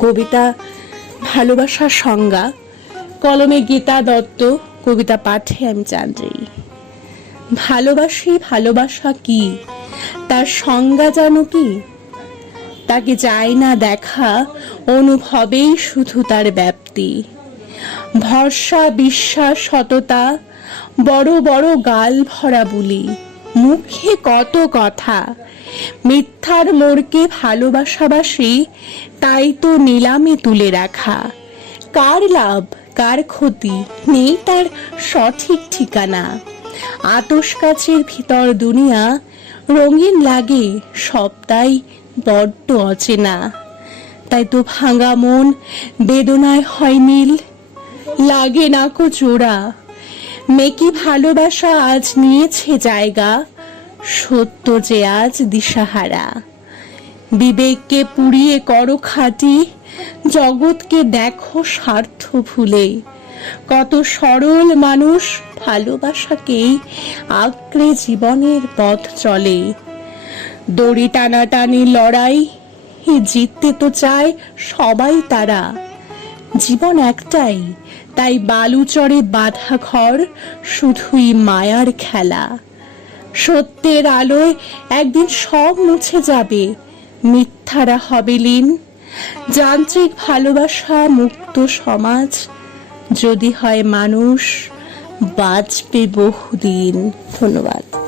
কবিতা ভালোবাসার সংজ্ঞা। কলমে গীতা দত্ত, কবিতা পাঠে আমি চান্দ্রেই ভালোবাসি ভালোবাসা কি? তার সংজ্ঞা জানো কি? তাকে যায় না দেখা, অনুভবেই শুধু তার ব্যাপ্তি। ভরসা, বিশ্বাস, সততা, বড় বড় গাল ভরা বুলি। মুখে কত কথা। মিথ্যার মোড়কে ভালোবাসাবাসি তাই তো নিলামে তুলে রাখা। কার লাভ, কার ক্ষতি, নেই তার সঠিক ঠিকানা। আতস কাছের ভিতর দুনিয়া, রঙিন লাগে সবটাই বড্ড অচেনা। তাই তো ভাঙা মন বেদনায় হয় নীল, লাগে না কো জোড়া। মেকি ভালোবাসা আজ নিয়েছে জায়গা? সত্য যে আজ দিশাহারা। বিবেককে পুড়িয়ে করো খাটি, জগৎকে দেখো স্বার্থ ভুলে। কত সরল মানুষ ভালোবাসাকেই আঁকড়ে জীবনের পথ চলে। দড়ি টানাটানি লড়াই জিততে তো চায় সবাই তারা। জীবন একটাই, তাই বালুচরে বাঁধা ঘর শুধুই মায়ার খেলা। সত্যের আলোয় একদিন সব মুছে যাবে, মিথ্যারা হবে লীন। যান্ত্রিক ভালোবাসা মুক্ত সমাজ, যদি হয় মানুষ, বাঁচবে বহুদিন। ধন্যবাদ।